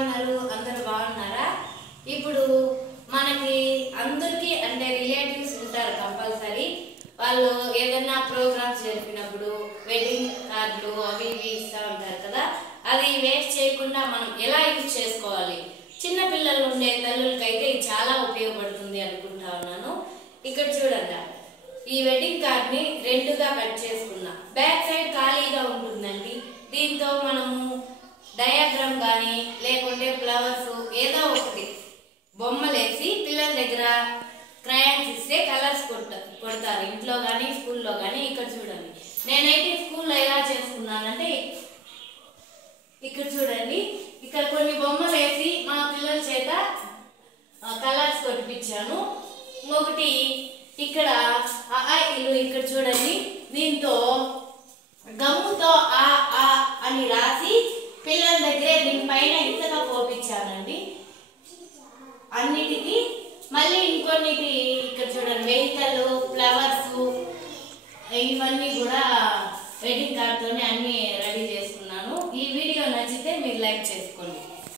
అందరూ బాగున్నారా? ఇప్పుడు మనకి అందరికీ అంటే రిలేటివ్స్ ఉంటారు కంపల్సరీ. వాళ్ళు ఏదైనా ప్రోగ్రామ్స్ జరిపినప్పుడు వెడ్డింగ్ కార్డులు అవి ఇవి ఇస్తూ ఉంటారు కదా. అది వేస్ట్ చేయకుండా మనం ఎలా యూజ్ చేసుకోవాలి? చిన్న పిల్లలు ఉండే తల్లులకైతే ఇది చాలా ఉపయోగపడుతుంది అనుకుంటా ఉన్నాను. ఇక్కడ చూడండి, ఈ వెడ్డింగ్ కార్డ్ ని రెండుగా కట్ చేసుకున్నా. బ్యాక్ సైడ్ ఖాళీగా ఉంటుందండి. దీంతో మనము డయాగ్రామ్ కానీ లేకుంటే ఫ్లవర్స్ ఏదో ఒకటి బొమ్మలేసి పిల్లల దగ్గర క్రయాన్స్ ఇస్తే కలర్స్ కొడతారు, ఇంట్లో కానీ స్కూల్లో కానీ. ఇక్కడ చూడండి, నేనైతే స్కూల్లో ఎలా చేసుకున్నానంటే ఇక్కడ చూడండి, ఇక్కడ కొన్ని బొమ్మలు వేసి మా పిల్లల చేత కలర్స్ కొట్టిపించాను. ఇంకొకటి ఇక్కడ ఇల్లు ఇక్కడ చూడండి, దీంతో గమ్ముతో ఆ అని రాసి పిల్లల దగ్గరే దీనిపైన ఇసుక పోపించానండి అన్నిటికీ. మళ్ళీ ఇంకొన్నిటి ఇక్కడ చూడండి, వెహికల్, ఫ్లవర్స్ ఇవన్నీ కూడా వెడ్డింగ్ కార్డ్తోనే అన్ని రెడీ చేసుకున్నాను. ఈ వీడియో నచ్చితే మీరు లైక్ చేసుకోండి.